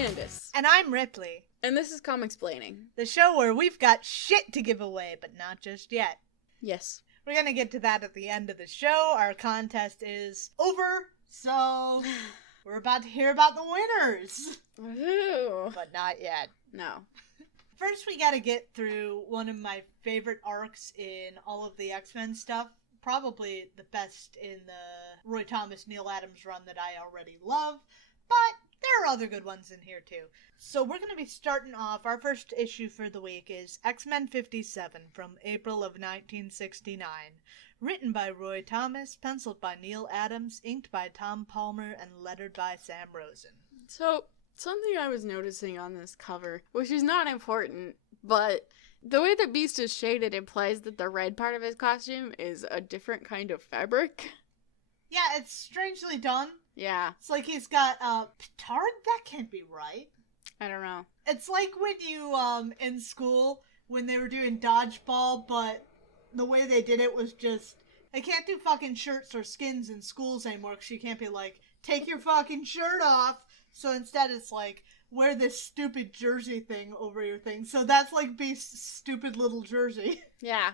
Candace. And I'm Ripley. And this is Comicsplaining. The show where we've got shit to give away, but not just yet. Yes. We're gonna get to that at the end of the show. Our contest is over, so we're about to hear about the winners. Woohoo! But not yet. No. First, we gotta get through one of my favorite arcs in all of the X-Men stuff. Probably the best in the Roy Thomas, Neil Adams run that I already love, but there are other good ones in here too. So we're going to be starting off, our first issue for the week is X-Men 57 from April of 1969. Written by Roy Thomas, penciled by Neil Adams, inked by Tom Palmer, and lettered by Sam Rosen. So, something I was noticing on this cover, which is not important, but the way that Beast is shaded implies that the red part of his costume is a different kind of fabric. Yeah, it's strangely done. Yeah. It's like he's got, petard? That can't be right. I don't know. It's like when you, in school, when they were doing dodgeball, but the way they did it was just, they can't do fucking shirts or skins in schools anymore, because you can't be like, take your fucking shirt off. So instead it's like, wear this stupid jersey thing over your thing. So that's like Beast's stupid little jersey. Yeah.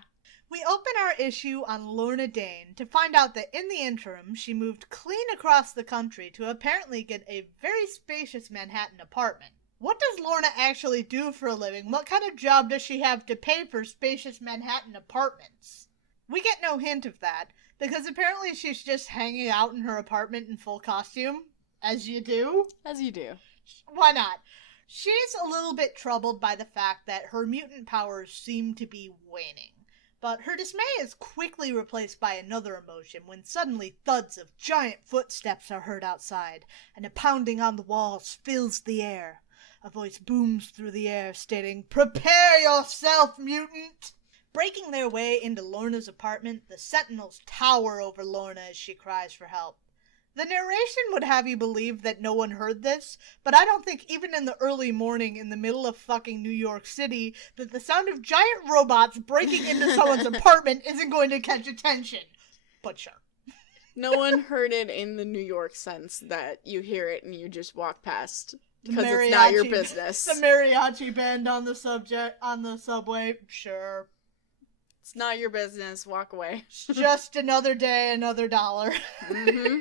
We open our issue on Lorna Dane to find out that in the interim, she moved clean across the country to apparently get a very spacious Manhattan apartment. What does Lorna actually do for a living? What kind of job does she have to pay for spacious Manhattan apartments? We get no hint of that, because apparently she's just hanging out in her apartment in full costume, as you do. As you do. Why not? She's a little bit troubled by the fact that her mutant powers seem to be waning. But her dismay is quickly replaced by another emotion when suddenly thuds of giant footsteps are heard outside, and a pounding on the walls fills the air. A voice booms through the air stating, "Prepare yourself, mutant!" Breaking their way into Lorna's apartment, the Sentinels tower over Lorna as she cries for help. The narration would have you believe that no one heard this, but I don't think even in the early morning in the middle of fucking New York City that the sound of giant robots breaking into someone's apartment isn't going to catch attention. But sure. No one heard it in the New York sense that you hear it and you just walk past because it's not your business. The mariachi band on the subway, sure. It's not your business, walk away. Just another day, another dollar. Mm-hmm.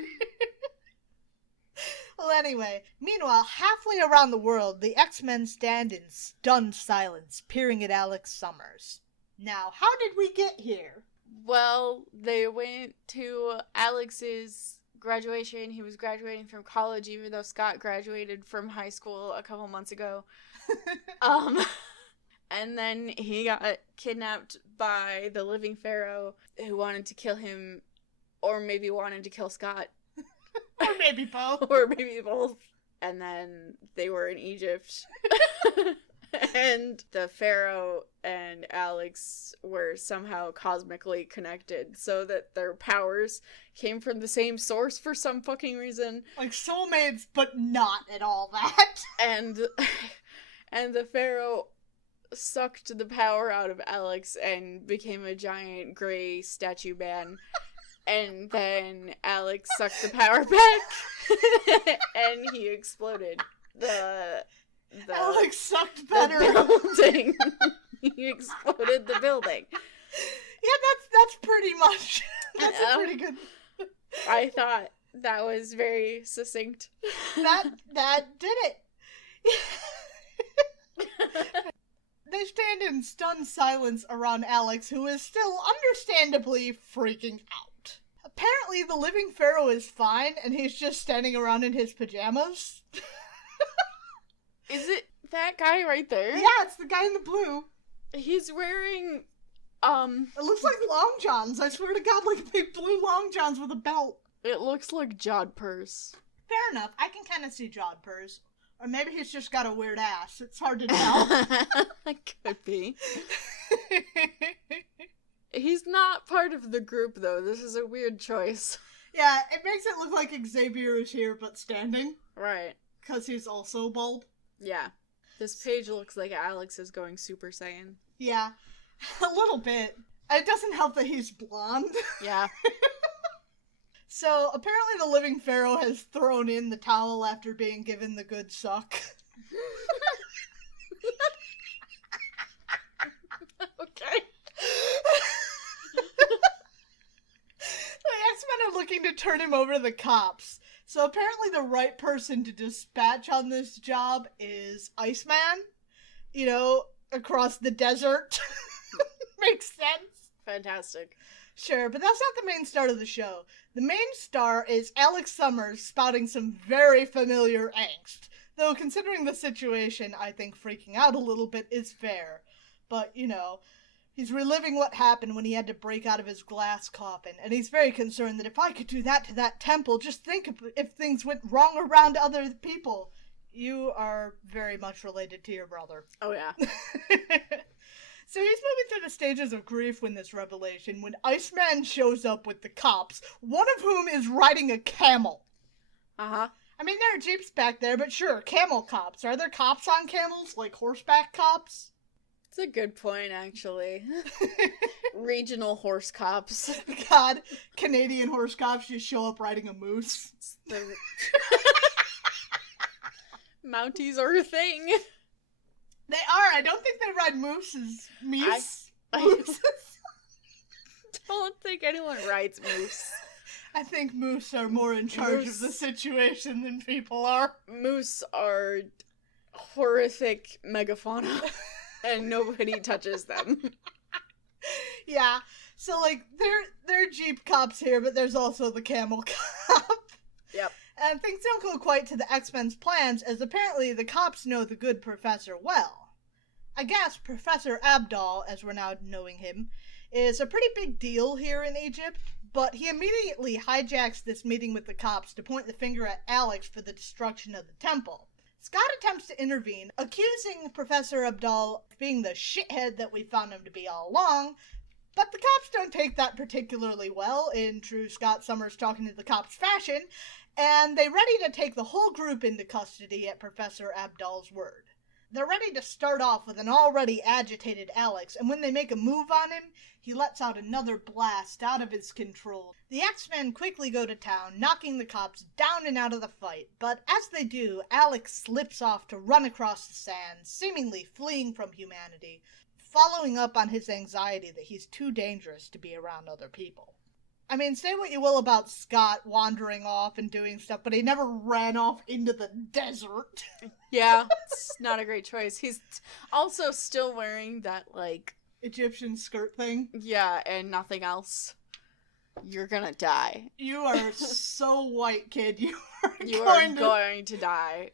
Well, anyway, meanwhile, halfway around the world, the X-Men stand in stunned silence, peering at Alex Summers. Now, how did we get here? Well, they went to Alex's graduation. He was graduating from college, even though Scott graduated from high school a couple months ago. And then he got kidnapped by the Living Pharaoh, who wanted to kill him, or maybe wanted to kill Scott. Or maybe both. Or maybe both. And then they were in Egypt. And the Pharaoh and Alex were somehow cosmically connected so that their powers came from the same source for some fucking reason. Like soulmates, but not at all that. And the Pharaoh sucked the power out of Alex and became a giant gray statue man. And then Alex sucked the power back, and he exploded. Alex sucked better. The building. He exploded the building. Yeah, that's pretty much. That's a pretty good. I thought that was very succinct. That did it. They stand in stunned silence around Alex, who is still understandably freaking out. Apparently, the Living Pharaoh is fine, and he's just standing around in his pajamas. Is it that guy right there? Yeah, it's the guy in the blue. He's wearing, It looks like long johns. I swear to God, like big blue long johns with a belt. It looks like Jodhpurs. Fair enough. I can kind of see Jodhpurs. Or maybe he's just got a weird ass. It's hard to tell. Could be. He's not part of the group, though. This is a weird choice. Yeah, it makes it look like Xavier is here, but standing. Right. Because he's also bald. Yeah. This page looks like Alex is going Super Saiyan. Yeah. A little bit. It doesn't help that he's blonde. Yeah. So, apparently the Living Pharaoh has thrown in the towel after being given the good suck. Okay. The X-Men are looking to turn him over to the cops. So apparently the right person to dispatch on this job is Iceman. You know, across the desert. Makes sense. Fantastic. Sure, but that's not the main star of the show. The main star is Alex Summers spouting some very familiar angst. Though considering the situation, I think freaking out a little bit is fair. But, you know, he's reliving what happened when he had to break out of his glass coffin, and he's very concerned that if I could do that to that temple, just think if things went wrong around other people. You are very much related to your brother. Oh, yeah. So he's moving through the stages of grief when this revelation, when Iceman shows up with the cops, one of whom is riding a camel. Uh-huh. I mean, there are jeeps back there, but sure, camel cops. Are there cops on camels? Like horseback cops? It's a good point, actually. Regional horse cops. God, Canadian horse cops just show up riding a moose. Mounties are a thing. They are. I don't think they ride mooses. Mooses? I don't think anyone rides moose. I think moose are more in charge of the situation than people are. Moose are horrific megafauna, and nobody touches them. Yeah. So, like, they're Jeep cops here, but there's also the camel cop. Yep. And things don't go quite to the X-Men's plans, as apparently the cops know the good professor well. I guess Professor Abdal, as we're now knowing him, is a pretty big deal here in Egypt, but he immediately hijacks this meeting with the cops to point the finger at Alex for the destruction of the temple. Scott attempts to intervene, accusing Professor Abdal of being the shithead that we found him to be all along, but the cops don't take that particularly well, in true Scott Summers talking to the cops fashion, and they're ready to take the whole group into custody at Professor Abdal's word. They're ready to start off with an already agitated Alex, and when they make a move on him, he lets out another blast out of his control. The X-Men quickly go to town, knocking the cops down and out of the fight, but as they do, Alex slips off to run across the sand, seemingly fleeing from humanity, following up on his anxiety that he's too dangerous to be around other people. I mean, say what you will about Scott wandering off and doing stuff, but he never ran off into the desert. Yeah, it's not a great choice. He's also still wearing that, like... Egyptian skirt thing? Yeah, and nothing else. You're gonna die. You are so white, kid. You are going to die.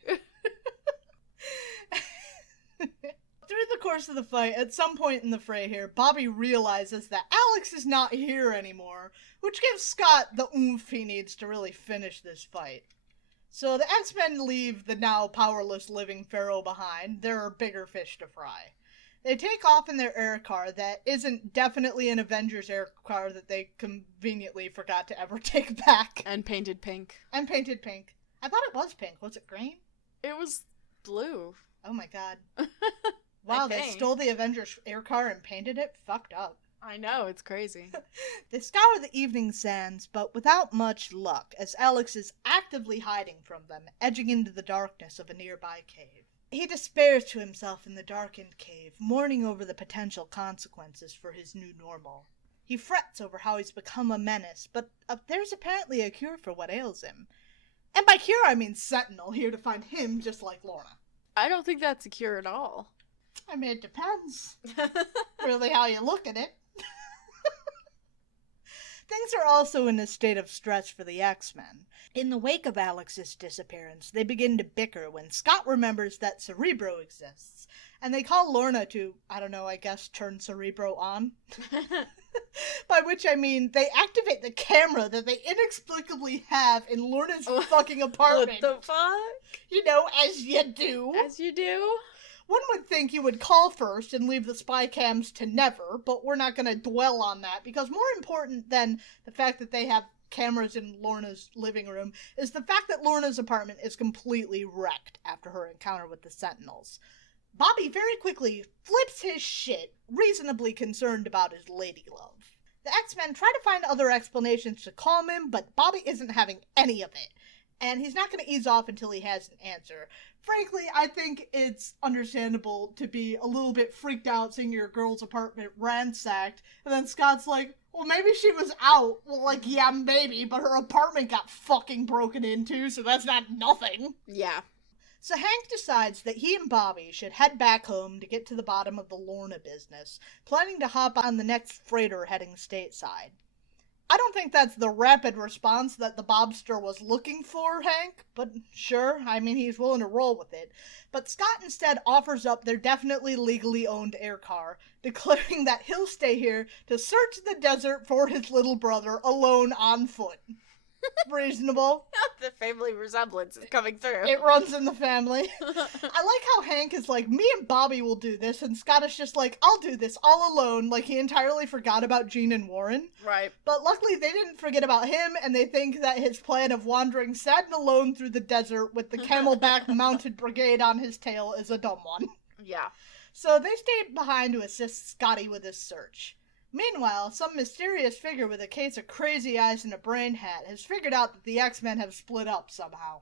Through the course of the fight, at some point in the fray here, Bobby realizes that Alex is not here anymore, which gives Scott the oomph he needs to really finish this fight. So the X-Men leave the now powerless living Pharaoh behind. There are bigger fish to fry. They take off in their air car that isn't definitely an Avengers air car that they conveniently forgot to ever take back. And painted pink. I thought it was pink. Was it green? It was blue. Oh my god. Wow, they stole the Avengers air car and painted it? Fucked up. I know, it's crazy. They scour the evening sands, but without much luck, as Alex is actively hiding from them, edging into the darkness of a nearby cave. He despairs to himself in the darkened cave, mourning over the potential consequences for his new normal. He frets over how he's become a menace, but there's apparently a cure for what ails him. And by cure, I mean Sentinel, here to find him just like Lorna. I don't think that's a cure at all. I mean, it depends. Really how you look at it. Things are also in a state of stress for the X-Men. In the wake of Alex's disappearance, they begin to bicker when Scott remembers that Cerebro exists, and they call Lorna to, turn Cerebro on. By which I mean, they activate the camera that they inexplicably have in Lorna's fucking apartment. What the fuck? You know, as you do. As you do? One would think you would call first and leave the spy cams to never, but we're not going to dwell on that, because more important than the fact that they have cameras in Lorna's living room is the fact that Lorna's apartment is completely wrecked after her encounter with the Sentinels. Bobby very quickly flips his shit, reasonably concerned about his lady love. The X-Men try to find other explanations to calm him, but Bobby isn't having any of it. and he's not going to ease off until he has an answer. Frankly, I think it's understandable to be a little bit freaked out seeing your girl's apartment ransacked, and then Scott's like, well, maybe she was out. Well, like, yeah, maybe, but her apartment got fucking broken into, so that's not nothing. Yeah. So Hank decides that he and Bobby should head back home to get to the bottom of the Lorna business, planning to hop on the next freighter heading stateside. I don't think that's the rapid response that the Bobster was looking for, Hank, but sure, I mean, he's willing to roll with it. But Scott instead offers up their definitely legally owned air car, declaring that he'll stay here to search the desert for his little brother alone on foot. Reasonable. The family resemblance is coming through. It runs in the family. I like how Hank is like, me and Bobby will do this, and Scott is just like, I'll do this all alone, like he entirely forgot about Gene and Warren. Right. But luckily they didn't forget about him, and they think that his plan of wandering sad and alone through the desert with the camelback mounted brigade on his tail is a dumb one. Yeah. So they stay behind to assist Scotty with his search. Meanwhile, some mysterious figure with a case of crazy eyes and a brain hat has figured out that the X-Men have split up somehow.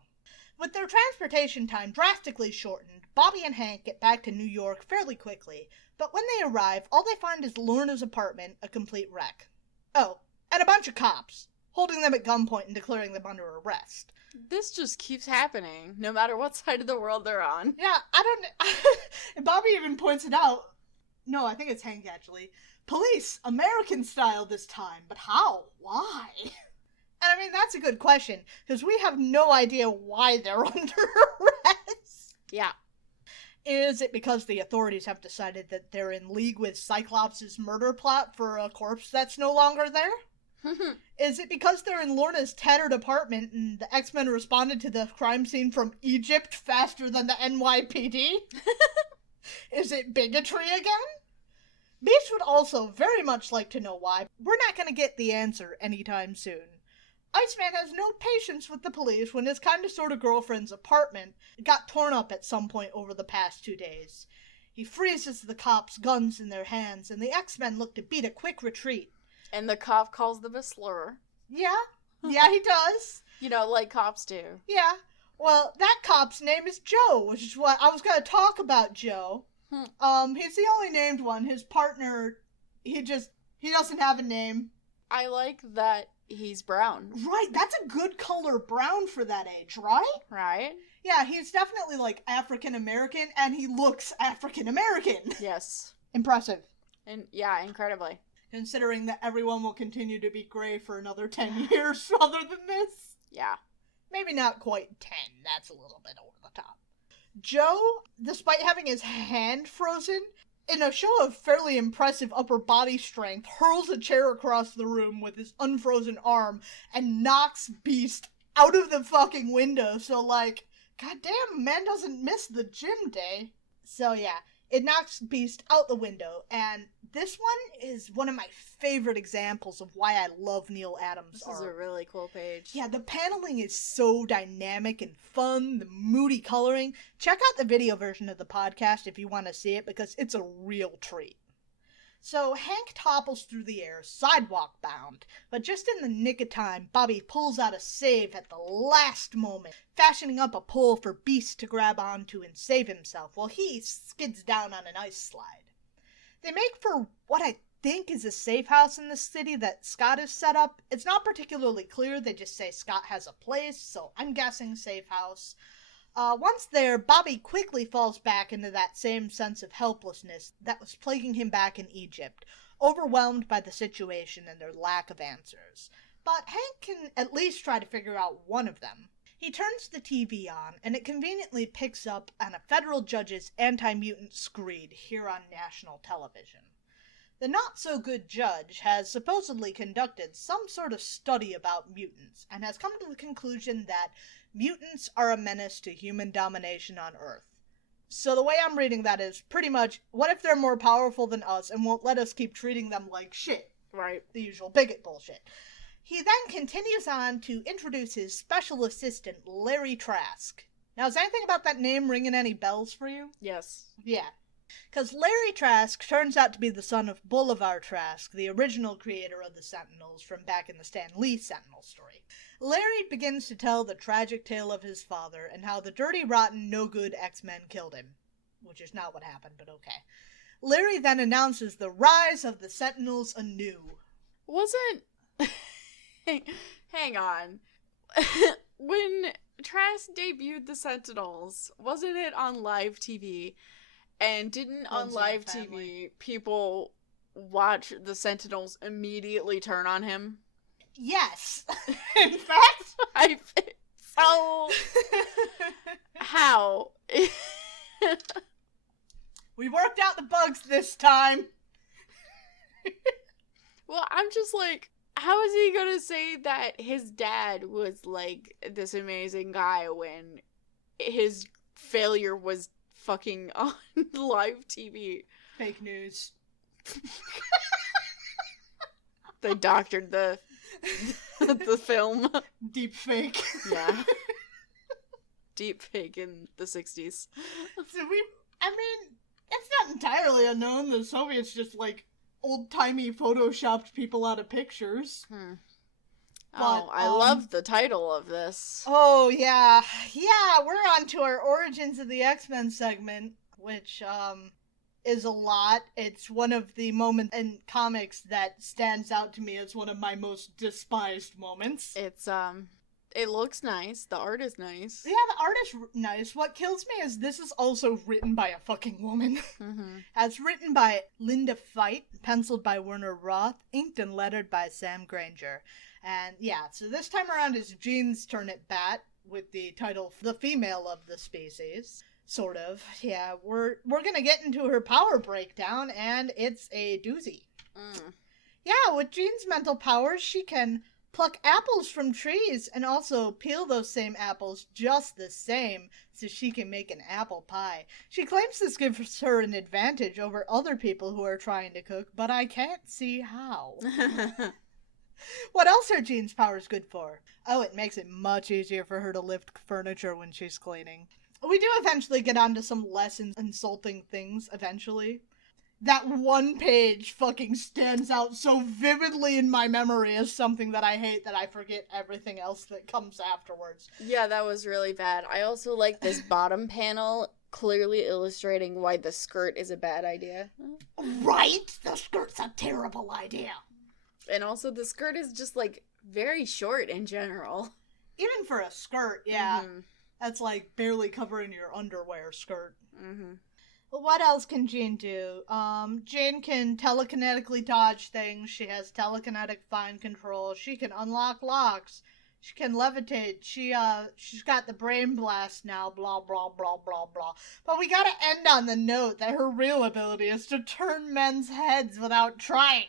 With their transportation time drastically shortened, Bobby and Hank get back to New York fairly quickly, but when they arrive, all they find is Lorna's apartment a complete wreck. Oh, and a bunch of cops, holding them at gunpoint and declaring them under arrest. This just keeps happening, no matter what side of the world they're on. Yeah, I don't... and Bobby even points it out. No, I think it's Hank, actually. Police, American style this time, but how? Why? And I mean, that's a good question, because we have no idea why they're under arrest. Yeah. Is it because the authorities have decided that they're in league with Cyclops' murder plot for a corpse that's no longer there? Is it because they're in Lorna's tattered apartment and the X-Men responded to the crime scene from Egypt faster than the NYPD? Is it bigotry again? Beast would also very much like to know why. We're not going to get the answer anytime soon. Iceman has no patience with the police when his kinda-sorta girlfriend's apartment got torn up at some point over the past 2 days. He freezes the cops, guns in their hands, and the X-Men look to beat a quick retreat. And the cop calls them a slur. Yeah, he does. You know, like cops do. Yeah. Well, that cop's name is Joe, which is what I was going to talk about, Joe. He's the only named one. His partner, he doesn't have a name. I like that he's brown. Right, that's a good color, brown for that age, right? Right? Yeah, he's definitely, like, African-American, and he looks African-American. Yes. Impressive. And yeah, incredibly. Considering that everyone will continue to be gray for another 10 years other than this. Yeah. Maybe not quite 10, that's a little bit over the top. Joe, despite having his hand frozen, in a show of fairly impressive upper body strength, hurls a chair across the room with his unfrozen arm and knocks Beast out of the fucking window. So, like, goddamn, man doesn't miss the gym day. So, yeah, it knocks Beast out the window, and this one is one of my favorite examples of why I love Neil Adams' art. This is a really cool page. Yeah, the paneling is so dynamic and fun, the moody coloring. Check out the video version of the podcast if you want to see it, because it's a real treat. So Hank topples through the air, sidewalk bound, but just in the nick of time, Bobby pulls out a save at the last moment, fashioning up a pole for Beast to grab onto and save himself, while he skids down on an ice slide. They make for what I think is a safe house in the city that Scott has set up. It's not particularly clear, they just say Scott has a place, so I'm guessing safe house. Once there, Bobby quickly falls back into that same sense of helplessness that was plaguing him back in Egypt, overwhelmed by the situation and their lack of answers. But Hank can at least try to figure out one of them. He turns the TV on, and it conveniently picks up on a federal judge's anti-mutant screed here on national television. The not-so-good judge has supposedly conducted some sort of study about mutants, and has come to the conclusion that mutants are a menace to human domination on Earth. So the way I'm reading that is pretty much, what if they're more powerful than us and won't let us keep treating them like shit? Right. The usual bigot bullshit. He then continues on to introduce his special assistant, Larry Trask. Now, is anything about that name ringing any bells for you? Yes. Yeah. Because Larry Trask turns out to be the son of Bolivar Trask, the original creator of the Sentinels from back in the Stan Lee Sentinel story. Larry begins to tell the tragic tale of his father and how the dirty, rotten, no-good X-Men killed him. Which is not what happened, but okay. Larry then announces the rise of the Sentinels anew. Wasn't... Hang on. When Trask debuted the Sentinels, wasn't it on live TV? And didn't on live TV people watch the Sentinels immediately turn on him? Yes. In fact, so how? We worked out the bugs this time. Well, I'm just like, how is he gonna say that his dad was like this amazing guy when his failure was fucking on live TV? Fake news. They doctored the film. Deep fake. Yeah. Deep fake in the 60s. So it's not entirely unknown. The Soviets just, like, old-timey photoshopped people out of pictures. But, I love the title of this. Oh, yeah. Yeah, we're on to our Origins of the X-Men segment, which, is a lot. It's one of the moments in comics that stands out to me as one of my most despised moments. It's, it looks nice. The art is nice. Yeah, the art is nice. What kills me is this is also written by a fucking woman. Mm-hmm. It's written by Linda Fite, penciled by Werner Roth, inked and lettered by Sam Granger. And yeah, so this time around is Jean's turn at bat with the title The Female of the Species. Sort of. Yeah, we're gonna get into her power breakdown, and it's a doozy. Yeah, with Jean's mental powers, she can pluck apples from trees and also peel those same apples just the same so she can make an apple pie. She claims this gives her an advantage over other people who are trying to cook, but I can't see how. What else are Jean's powers good for? Oh, it makes it much easier for her to lift furniture when she's cleaning. We do eventually get onto some less insulting things, eventually. That one page fucking stands out so vividly in my memory as something that I hate that I forget everything else that comes afterwards. Yeah, that was really bad. I also like this bottom panel clearly illustrating why the skirt is a bad idea. Right? The skirt's a terrible idea. And also the skirt is just, like, very short in general. Even for a skirt, yeah. Mm-hmm. That's like barely covering your underwear skirt. Mm-hmm. Well, what else can Jean do? Jean can telekinetically dodge things. She has telekinetic fine control. She can unlock locks. She can levitate. She's got the brain blast now, blah, blah, blah, blah, blah. But we gotta end on the note that her real ability is to turn men's heads without trying.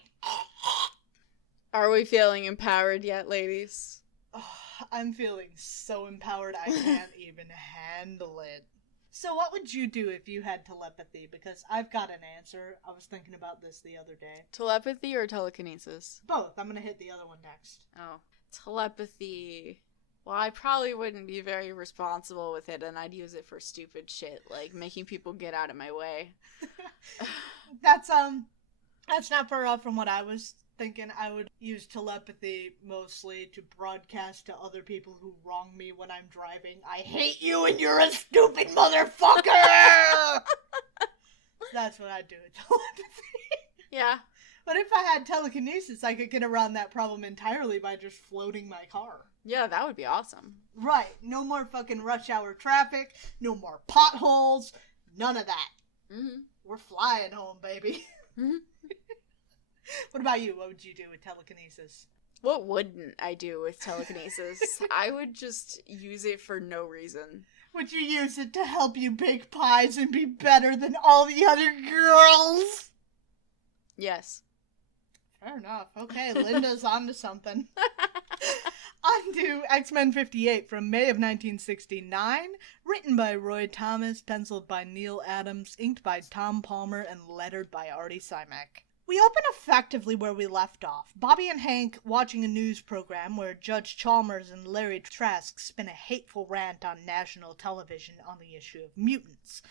Are we feeling empowered yet, ladies? Oh, I'm feeling so empowered I can't even handle it. So what would you do if you had telepathy? Because I've got an answer. I was thinking about this the other day. Telepathy or telekinesis? Both. I'm gonna hit the other one next. Oh. Telepathy. Well, I probably wouldn't be very responsible with it, and I'd use it for stupid shit, like making people get out of my way. That's not far off from what I was thinking. I would use telepathy mostly to broadcast to other people who wrong me when I'm driving. I hate you and you're a stupid motherfucker! That's what I'd do with telepathy. Yeah. But if I had telekinesis, I could get around that problem entirely by just floating my car. Yeah, that would be awesome. Right. No more fucking rush hour traffic. No more potholes. None of that. Mm-hmm. We're flying home, baby. Mm-hmm. What about you? What would you do with telekinesis? What wouldn't I do with telekinesis? I would just use it for no reason. Would you use it to help you bake pies and be better than all the other girls? Yes. Fair enough. Okay, Linda's onto something. On to X-Men 58 from May of 1969, written by Roy Thomas, penciled by Neil Adams, inked by Tom Palmer, and lettered by Artie Simek. We open effectively where we left off. Bobby and Hank watching a news program where Judge Chalmers and Larry Trask spin a hateful rant on national television on the issue of mutants.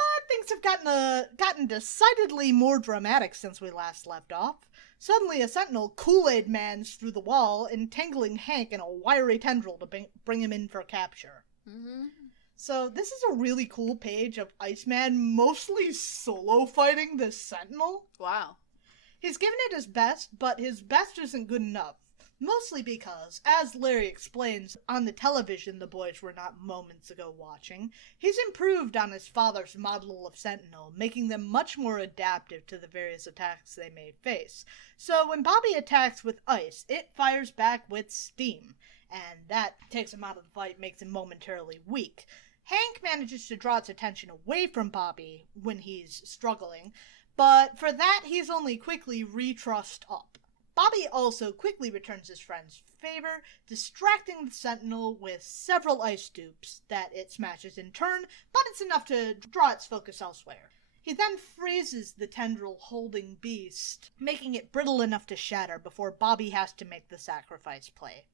But things have gotten decidedly more dramatic since we last left off. Suddenly, a sentinel Kool-Aid mans through the wall, entangling Hank in a wiry tendril to bring him in for capture. Mm-hmm. So this is a really cool page of Iceman mostly solo fighting this sentinel. Wow. He's given it his best, but his best isn't good enough. Mostly because, as Larry explains on the television the boys were not moments ago watching, he's improved on his father's model of sentinel, making them much more adaptive to the various attacks they may face. So when Bobby attacks with ice, it fires back with steam, and that takes him out of the fight, makes him momentarily weak. Hank manages to draw its attention away from Bobby when he's struggling, but for that he's only quickly retrussed up. Bobby also quickly returns his friend's favor, distracting the sentinel with several ice dupes that it smashes in turn, but it's enough to draw its focus elsewhere. He then freezes the tendril-holding beast, making it brittle enough to shatter before Bobby has to make the sacrifice play.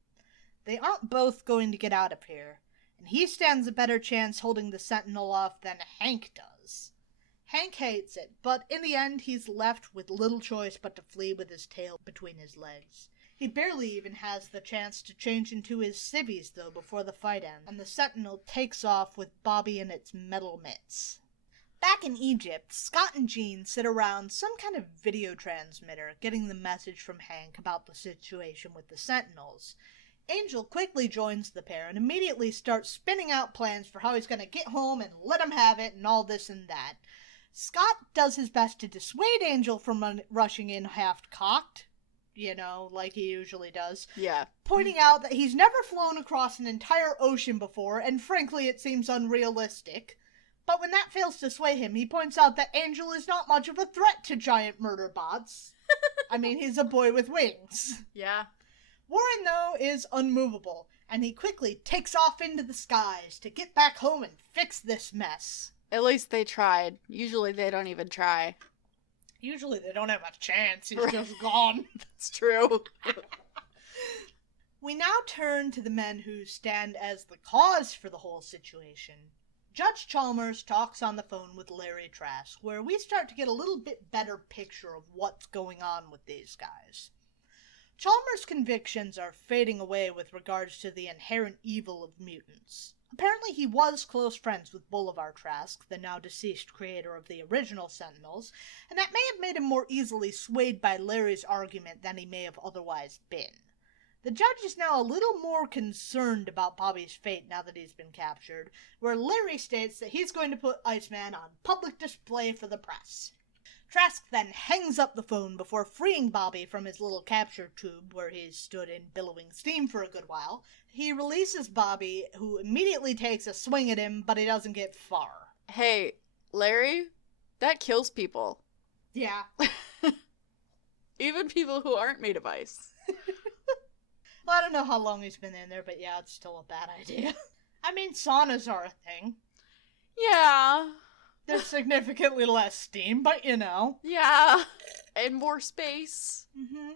They aren't both going to get out of here, and he stands a better chance holding the sentinel off than Hank does. Hank hates it, but in the end he's left with little choice but to flee with his tail between his legs. He barely even has the chance to change into his civvies, though, before the fight ends, and the sentinel takes off with Bobby in its metal mitts. Back in Egypt, Scott and Jean sit around some kind of video transmitter, getting the message from Hank about the situation with the sentinels. Angel quickly joins the pair and immediately starts spinning out plans for how he's going to get home and let him have it and all this and that. Scott does his best to dissuade Angel from rushing in half-cocked, like he usually does. Yeah. Pointing out that he's never flown across an entire ocean before, and frankly it seems unrealistic. But when that fails to sway him, he points out that Angel is not much of a threat to giant murder bots. I mean, he's a boy with wings. Yeah. Warren, though, is unmovable, and he quickly takes off into the skies to get back home and fix this mess. At least they tried. Usually they don't even try. Usually they don't have a chance. He's just gone. That's true. We now turn to the men who stand as the cause for the whole situation. Judge Chalmers talks on the phone with Larry Trask, where we start to get a little bit better picture of what's going on with these guys. Chalmers' convictions are fading away with regards to the inherent evil of mutants. Apparently he was close friends with Bolivar Trask, the now deceased creator of the original Sentinels, and that may have made him more easily swayed by Larry's argument than he may have otherwise been. The judge is now a little more concerned about Bobby's fate now that he's been captured, where Larry states that he's going to put Iceman on public display for the press. Trask then hangs up the phone before freeing Bobby from his little capture tube where he's stood in billowing steam for a good while. He releases Bobby, who immediately takes a swing at him, but he doesn't get far. Hey, Larry, that kills people. Yeah. Even people who aren't made of ice. Well, I don't know how long he's been in there, but yeah, it's still a bad idea. I mean, saunas are a thing. Yeah. There's significantly less steam, but Yeah. And more space. Mm-hmm.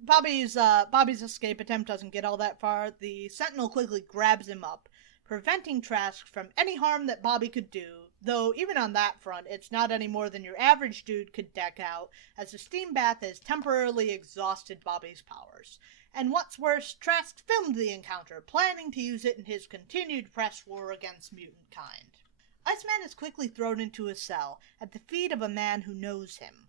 Bobby's escape attempt doesn't get all that far. The Sentinel quickly grabs him up, preventing Trask from any harm that Bobby could do, though even on that front, it's not any more than your average dude could deck out, as the steam bath has temporarily exhausted Bobby's powers. And what's worse, Trask filmed the encounter, planning to use it in his continued press war against mutant kind. Iceman is quickly thrown into a cell, at the feet of a man who knows him.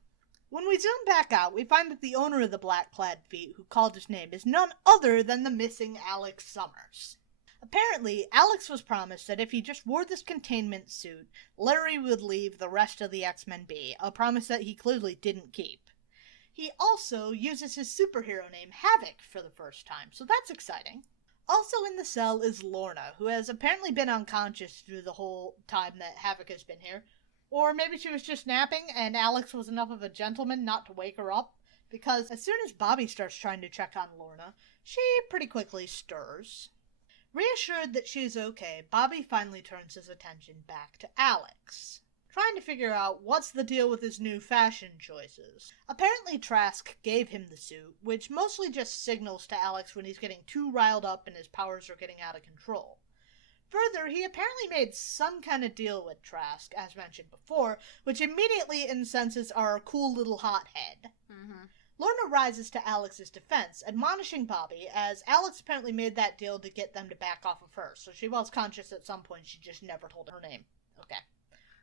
When we zoom back out, we find that the owner of the black-clad feet who called his name is none other than the missing Alex Summers. Apparently, Alex was promised that if he just wore this containment suit, Larry would leave the rest of the X-Men be, a promise that he clearly didn't keep. He also uses his superhero name Havoc for the first time, so that's exciting. Also in the cell is Lorna, who has apparently been unconscious through the whole time that Havoc has been here. Or maybe she was just napping and Alex was enough of a gentleman not to wake her up, because as soon as Bobby starts trying to check on Lorna, she pretty quickly stirs. Reassured that she's okay, Bobby finally turns his attention back to Alex, trying to figure out what's the deal with his new fashion choices. Apparently Trask gave him the suit, which mostly just signals to Alex when he's getting too riled up and his powers are getting out of control. Further, he apparently made some kind of deal with Trask, as mentioned before, which immediately incenses our cool little hothead. Mm-hmm. Lorna rises to Alex's defense, admonishing Bobby, as Alex apparently made that deal to get them to back off of her, so she was conscious at some point, she just never told her name. Okay.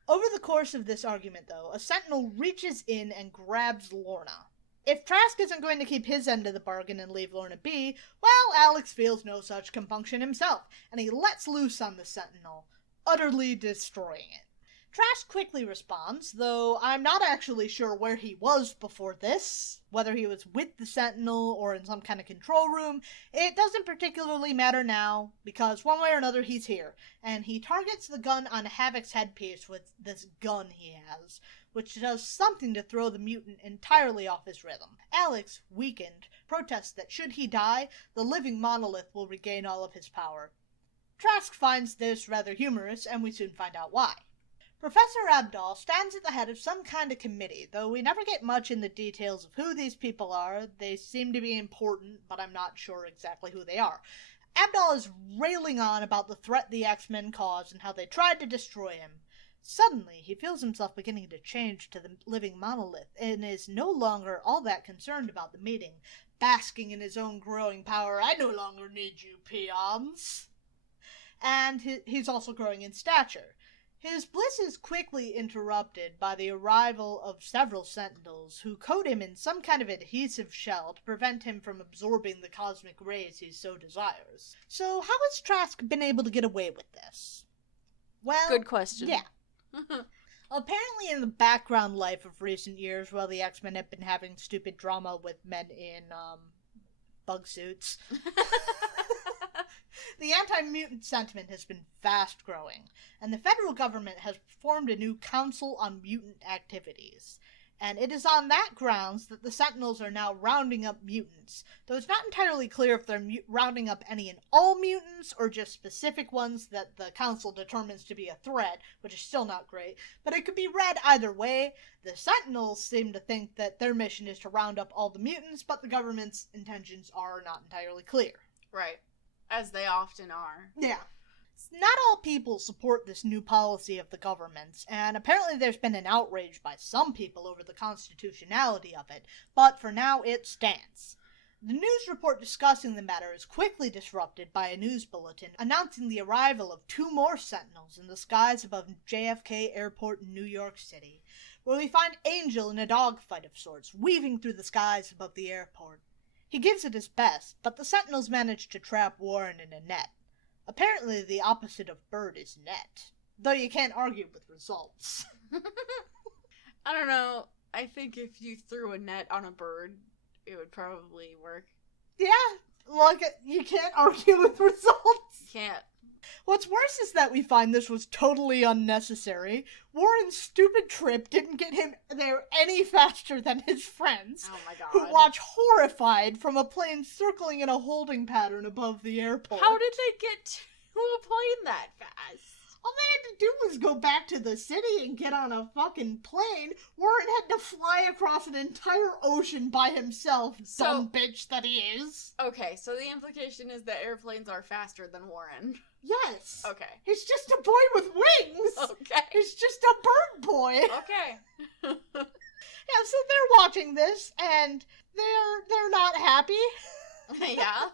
Over the course of this argument, though, a sentinel reaches in and grabs Lorna. If Trask isn't going to keep his end of the bargain and leave Lorna be, well, Alex feels no such compunction himself, and he lets loose on the sentinel, utterly destroying it. Trask quickly responds, though I'm not actually sure where he was before this, whether he was with the Sentinel or in some kind of control room. It doesn't particularly matter now, because one way or another he's here, and he targets the gun on Havoc's headpiece with this gun he has, which does something to throw the mutant entirely off his rhythm. Alex, weakened, protests that should he die, the living monolith will regain all of his power. Trask finds this rather humorous, and we soon find out why. Professor Abdal stands at the head of some kind of committee, though we never get much in the details of who these people are. They seem to be important, but I'm not sure exactly who they are. Abdal is railing on about the threat the X-Men caused and how they tried to destroy him. Suddenly, he feels himself beginning to change to the living monolith, and is no longer all that concerned about the meeting, basking in his own growing power. I no longer need you, peons. And he's also growing in stature. His bliss is quickly interrupted by the arrival of several sentinels who coat him in some kind of adhesive shell to prevent him from absorbing the cosmic rays he so desires. So how has Trask been able to get away with this? Well, good question. Yeah. Apparently in the background life of recent years, while the X-Men have been having stupid drama with men in, bug suits, the anti-mutant sentiment has been fast growing, and the federal government has formed a new Council on Mutant Activities. And it is on that grounds that the Sentinels are now rounding up mutants, though it's not entirely clear if they're rounding up any and all mutants, or just specific ones that the Council determines to be a threat, which is still not great, but it could be read either way. The Sentinels seem to think that their mission is to round up all the mutants, but the government's intentions are not entirely clear. Right. As they often are. Yeah. Not all people support this new policy of the government's, and apparently there's been an outrage by some people over the constitutionality of it, but for now it stands. The news report discussing the matter is quickly disrupted by a news bulletin announcing the arrival of 2 more Sentinels in the skies above JFK Airport in New York City, where we find Angel in a dogfight of sorts, weaving through the skies above the airport. He gives it his best, but the Sentinels manage to trap Warren in a net. Apparently the opposite of bird is net, though you can't argue with results. I don't know. I think if you threw a net on a bird, it would probably work. Yeah, like, you can't argue with results. Can't. What's worse is that we find this was totally unnecessary. Warren's stupid trip didn't get him there any faster than his friends, Oh my god. who watch horrified from a plane circling in a holding pattern above the airport. How did they get to a plane that fast? All they had to do was go back to the city and get on a fucking plane. Warren had to fly across an entire ocean by himself, dumb bitch that he is. Okay, so the implication is that airplanes are faster than Warren. Yes. Okay. He's just a boy with wings. Okay. He's just a bird boy. Okay. Yeah, so they're watching this, and they're not happy. Yeah.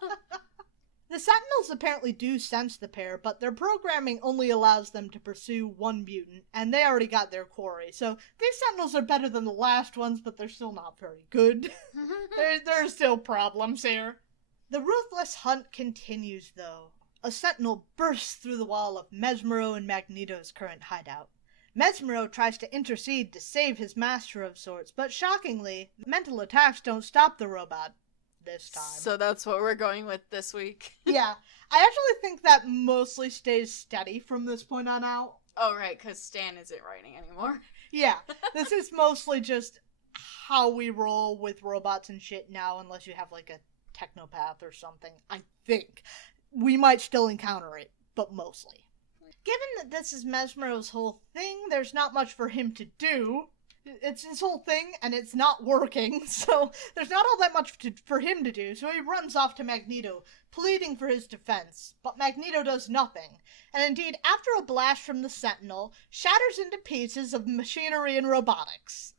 The Sentinels apparently do sense the pair, but their programming only allows them to pursue one mutant, and they already got their quarry. So these Sentinels are better than the last ones, but they're still not very good. There's still problems here. The ruthless hunt continues, though. A Sentinel bursts through the wall of Mesmero and Magneto's current hideout. Mesmero tries to intercede to save his master of sorts, but shockingly, mental attacks don't stop the robot. This time. So that's what we're going with this week. Yeah. I actually think that mostly stays steady from this point on out. Oh, right, because Stan isn't writing anymore. Yeah. This is mostly just how we roll with robots and shit now, unless you have, like, a technopath or something. I think. We might still encounter it, but mostly. Given that this is Mesmero's whole thing, there's not much for him to do. It's his whole thing, and it's not working, so there's not all that much for him to do, so he runs off to Magneto, pleading for his defense, but Magneto does nothing, and indeed, after a blast from the Sentinel, shatters into pieces of machinery and robotics.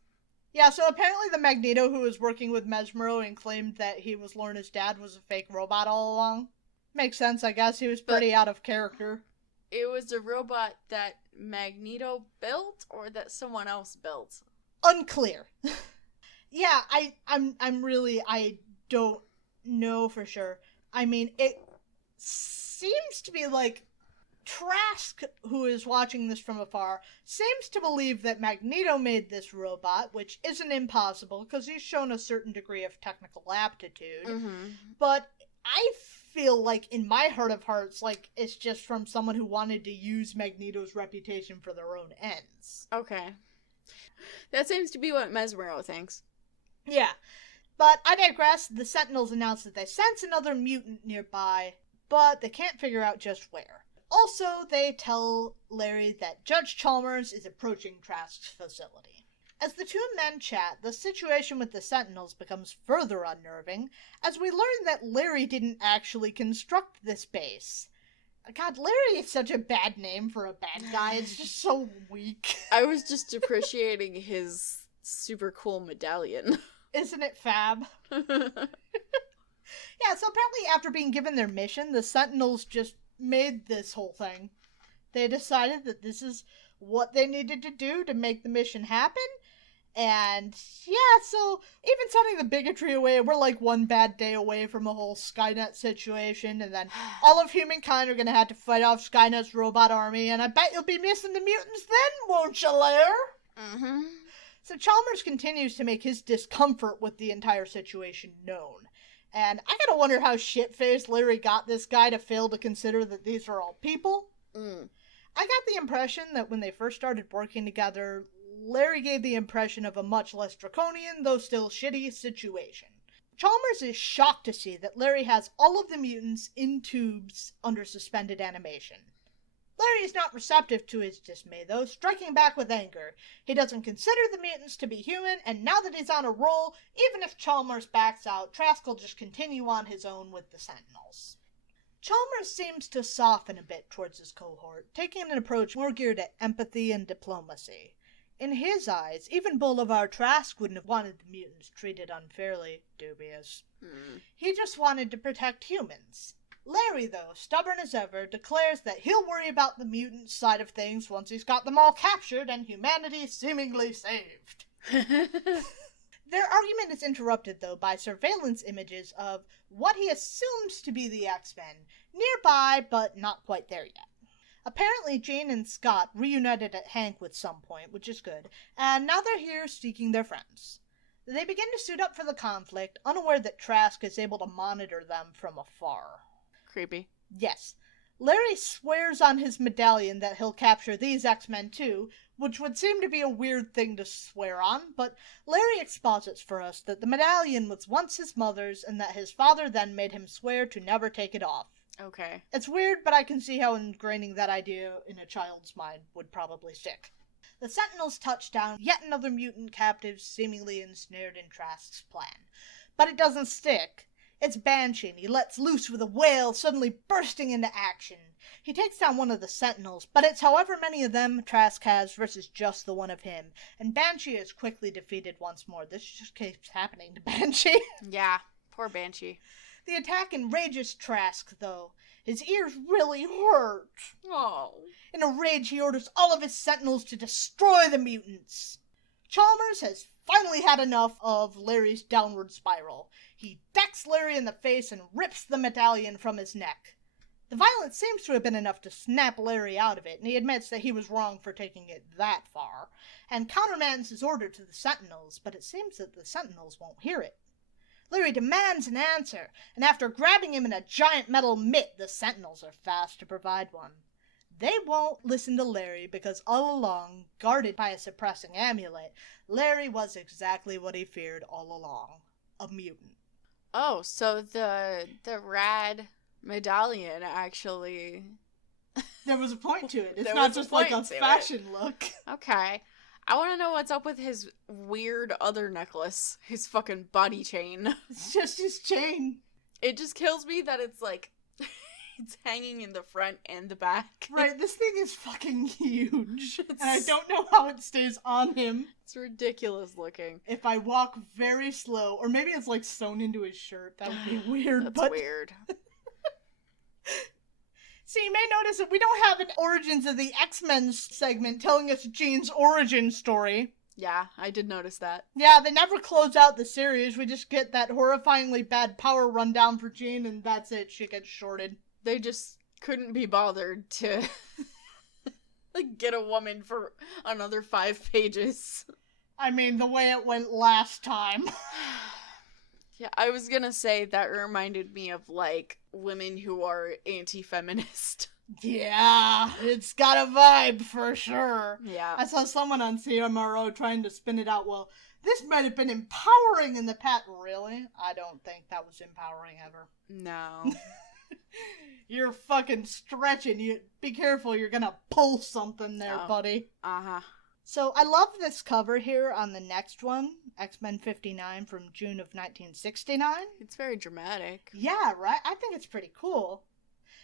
Yeah, so apparently the Magneto who was working with Mesmero and claimed that he was Lorna's dad was a fake robot all along. Makes sense, I guess. He was pretty out of character. It was a robot that Magneto built, or that someone else built? Unclear. Yeah, I don't know for sure. I mean, it seems to be like Trask, who is watching this from afar, seems to believe that Magneto made this robot, which isn't impossible because he's shown a certain degree of technical aptitude. Mm-hmm. But I feel like, in my heart of hearts, like it's just from someone who wanted to use Magneto's reputation for their own ends. Okay. That seems to be what Mesmero thinks. Yeah. But I digress. The Sentinels announce that they sense another mutant nearby, but they can't figure out just where. Also, they tell Larry that Judge Chalmers is approaching Trask's facility. As the two men chat, the situation with the Sentinels becomes further unnerving, as we learn that Larry didn't actually construct this base. God, Larry is such a bad name for a bad guy. It's just so weak. I was just appreciating his super cool medallion. Isn't it fab? Yeah, so apparently after being given their mission, the Sentinels just made this whole thing. They decided that this is what they needed to do to make the mission happen. And yeah, so even sending the bigotry away, we're like one bad day away from a whole Skynet situation, and then all of humankind are gonna have to fight off Skynet's robot army, and I bet you'll be missing the mutants then, won't you, Lair? Mm-hmm. So Chalmers continues to make his discomfort with the entire situation known. And I gotta wonder how shit-faced Larry got this guy to fail to consider that these are all people. I got the impression that when they first started working together, Larry gave the impression of a much less draconian, though still shitty, situation. Chalmers is shocked to see that Larry has all of the mutants in tubes under suspended animation. Larry is not receptive to his dismay, though, striking back with anger. He doesn't consider the mutants to be human, and now that he's on a roll, even if Chalmers backs out, Trask will just continue on his own with the Sentinels. Chalmers seems to soften a bit towards his cohort, taking an approach more geared at empathy and diplomacy. In his eyes, even Bolivar Trask wouldn't have wanted the mutants treated unfairly. Dubious. He just wanted to protect humans. Larry, though, stubborn as ever, declares that he'll worry about the mutant side of things once he's got them all captured and humanity seemingly saved. Their argument is interrupted, though, by surveillance images of what he assumes to be the X-Men, nearby but not quite there yet. Apparently, Jane and Scott reunited at Hank at some point, which is good, and now they're here seeking their friends. They begin to suit up for the conflict, unaware that Trask is able to monitor them from afar. Creepy. Yes. Larry swears on his medallion that he'll capture these X-Men too, which would seem to be a weird thing to swear on, but Larry exposits for us that the medallion was once his mother's and that his father then made him swear to never take it off. Okay. It's weird, but I can see how ingraining that idea in a child's mind would probably stick. The Sentinels touch down, yet another mutant captive seemingly ensnared in Trask's plan. But it doesn't stick. It's Banshee, and he lets loose with a wail, suddenly bursting into action. He takes down one of the Sentinels, but it's however many of them Trask has versus just the one of him, and Banshee is quickly defeated once more. This just keeps happening to Banshee. Yeah, poor Banshee. The attack enrages Trask, though. His ears really hurt. Oh. In a rage, he orders all of his Sentinels to destroy the mutants. Chalmers has finally had enough of Larry's downward spiral. He decks Larry in the face and rips the medallion from his neck. The violence seems to have been enough to snap Larry out of it, and he admits that he was wrong for taking it that far, and countermands his order to the Sentinels, but it seems that the Sentinels won't hear it. Larry demands an answer, and after grabbing him in a giant metal mitt, the Sentinels are fast to provide one. They won't listen to Larry because all along, guarded by a suppressing amulet, Larry was exactly what he feared all along. A mutant. Oh, so the rad medallion actually... There was a point to it. It's not just like a fashion look. Okay. I want to know what's up with his weird other necklace. His fucking body chain. It's just his chain. It just kills me that it's like, it's hanging in the front and the back. Right, this thing is fucking huge. And I don't know how it stays on him. It's ridiculous looking. If I walk very slow, or maybe it's like sewn into his shirt, that would be weird. That's weird. So you may notice that we don't have an Origins of the X-Men segment telling us Jean's origin story. Yeah, I did notice that. Yeah, they never close out the series. We just get that horrifyingly bad power rundown for Jean, and that's it. She gets shorted. They just couldn't be bothered to like get a woman for another 5 pages. I mean, the way it went last time. Yeah, I was gonna say that reminded me of, like, women who are anti-feminist. Yeah, it's got a vibe for sure. Yeah. I saw someone on CMRO trying to spin it out. Well, this might have been empowering in the past. Really? I don't think that was empowering ever. No. You're fucking stretching. You be careful, you're gonna pull something there, buddy. Uh-huh. So I love this cover here on the next one, X-Men 59 from June of 1969. It's very dramatic. Yeah, right? I think it's pretty cool.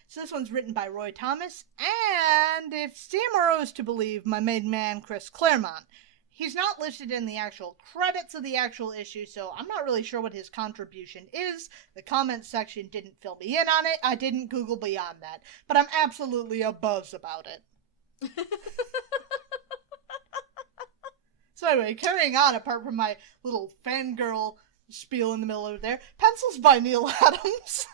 So this one's written by Roy Thomas, and if CMRO is to believe my main man, Chris Claremont, he's not listed in the actual credits of the actual issue, so I'm not really sure what his contribution is. The comments section didn't fill me in on it. I didn't Google beyond that, but I'm absolutely abuzz about it. So anyway, carrying on, apart from my little fangirl spiel in the middle of there, pencils by Neil Adams,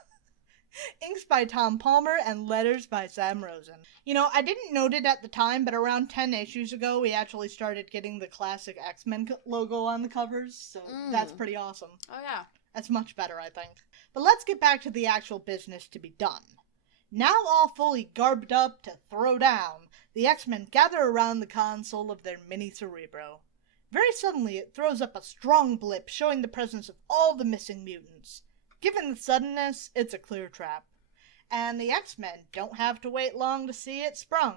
inks by Tom Palmer, and letters by Sam Rosen. You know, I didn't note it at the time, but around 10 issues ago, we actually started getting the classic X-Men logo on the covers, so that's pretty awesome. Oh yeah. That's much better, I think. But let's get back to the actual business to be done. Now all fully garbed up to throw down, the X-Men gather around the console of their mini Cerebro. Very suddenly, it throws up a strong blip showing the presence of all the missing mutants. Given the suddenness, it's a clear trap. And the X-Men don't have to wait long to see it sprung.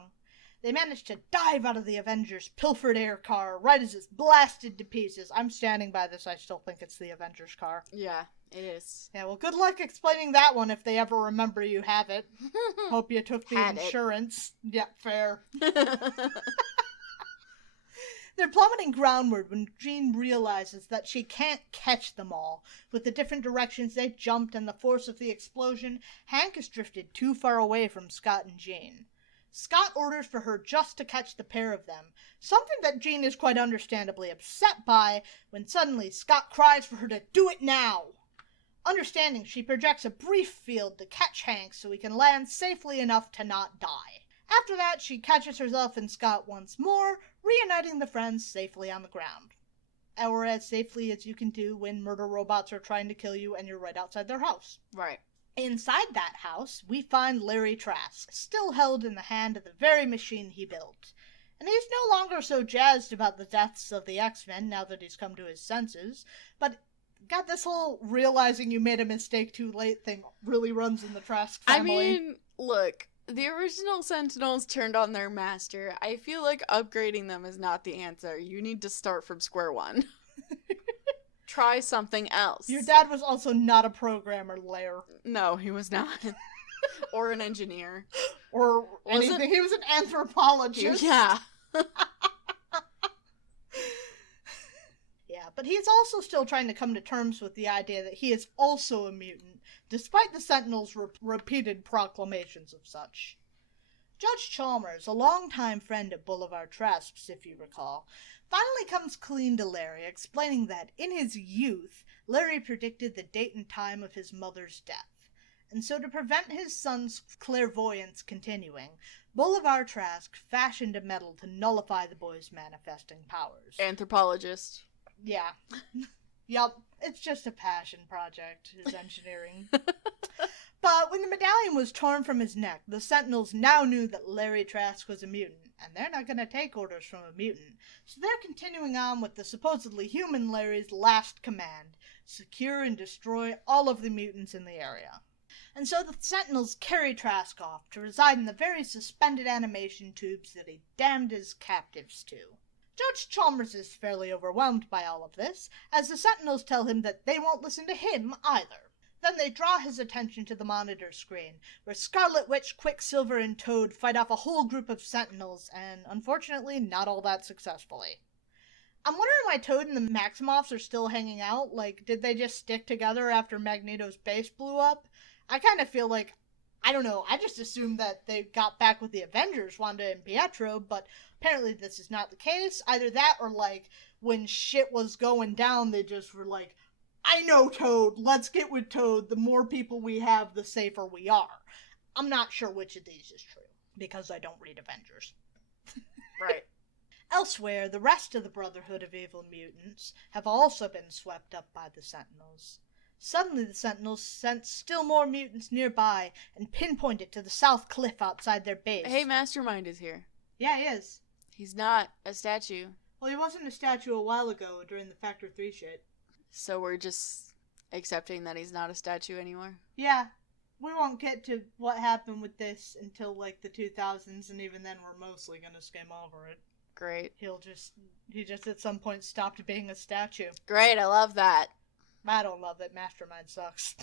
They manage to dive out of the Avengers' pilfered air car right as it's blasted to pieces. I'm standing by this, I still think it's the Avengers car. Yeah, it is. Yeah, well, good luck explaining that one if they ever remember you have it. Hope you took the insurance. Yeah, fair. They're plummeting groundward when Jean realizes that she can't catch them all. With the different directions they jumped and the force of the explosion, Hank has drifted too far away from Scott and Jean. Scott orders for her just to catch the pair of them, something that Jean is quite understandably upset by, when suddenly Scott cries for her to do it now. Understanding, she projects a brief field to catch Hank so he can land safely enough to not die. After that, she catches herself and Scott once more, reuniting the friends safely on the ground. Or as safely as you can do when murder robots are trying to kill you and you're right outside their house. Right. Inside that house, we find Larry Trask, still held in the hand of the very machine he built. And he's no longer so jazzed about the deaths of the X-Men now that he's come to his senses, but God, this whole realizing you made a mistake too late thing really runs in the Trask family. I mean, look, the original Sentinels turned on their master. I feel like upgrading them is not the answer. You need to start from square one. Try something else. Your dad was also not a programmer, Lair. No, he was not. Or an engineer. Or anything. He was an anthropologist. Yeah. Yeah, but he's also still trying to come to terms with the idea that he is also a mutant, despite the Sentinels' repeated proclamations of such. Judge Chalmers, a longtime friend of Boulevard Trask's, if you recall, finally comes clean to Larry, explaining that, in his youth, Larry predicted the date and time of his mother's death. And so to prevent his son's clairvoyance continuing, Boulevard Trask fashioned a metal to nullify the boy's manifesting powers. Anthropologist. Yeah. Yup. It's just a passion project, his engineering. But when the medallion was torn from his neck, the Sentinels now knew that Larry Trask was a mutant, and they're not going to take orders from a mutant. So they're continuing on with the supposedly human Larry's last command: secure and destroy all of the mutants in the area. And so the Sentinels carry Trask off to reside in the very suspended animation tubes that he damned his captives to. Judge Chalmers is fairly overwhelmed by all of this, as the Sentinels tell him that they won't listen to him either. Then they draw his attention to the monitor screen, where Scarlet Witch, Quicksilver, and Toad fight off a whole group of Sentinels, and unfortunately not all that successfully. I'm wondering why Toad and the Maximoffs are still hanging out. Like, did they just stick together after Magneto's base blew up? I kind of feel like, I don't know, I just assumed that they got back with the Avengers, Wanda and Pietro, but apparently this is not the case. Either that or, like, when shit was going down, they just were like, I know Toad, let's get with Toad. The more people we have, the safer we are. I'm not sure which of these is true, because I don't read Avengers. Right. Elsewhere, the rest of the Brotherhood of Evil Mutants have also been swept up by the Sentinels. Suddenly the Sentinels sensed still more mutants nearby and pinpointed to the south cliff outside their base. Hey, Mastermind is here. Yeah, he is. He's not a statue. Well, he wasn't a statue a while ago during the Factor 3 shit. So we're just accepting that he's not a statue anymore? Yeah. We won't get to what happened with this until, like, the 2000s, and even then we're mostly gonna skim over it. Great. He just at some point stopped being a statue. Great, I love that. I don't love it. Mastermind sucks.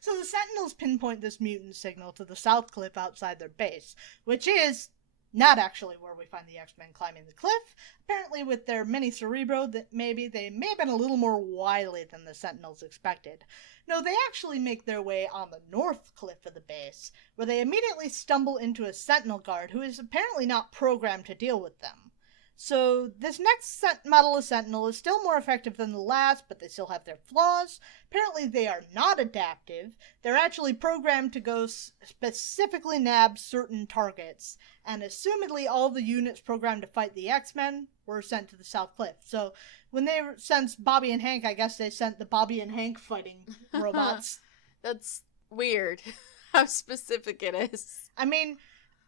So the Sentinels pinpoint this mutant signal to the south cliff outside their base, which is not actually where we find the X-Men climbing the cliff. Apparently with their mini Cerebro, that maybe they may have been a little more wily than the Sentinels expected. No, they actually make their way on the north cliff of the base, where they immediately stumble into a Sentinel guard who is apparently not programmed to deal with them. So this next model of Sentinel is still more effective than the last, but they still have their flaws. Apparently they are not adaptive. They're actually programmed to go specifically nab certain targets, and assumedly all the units programmed to fight the X-Men were sent to the South Cliff. So when they sent Bobby and Hank, I guess they sent the Bobby and Hank fighting robots. That's weird how specific it is. I mean,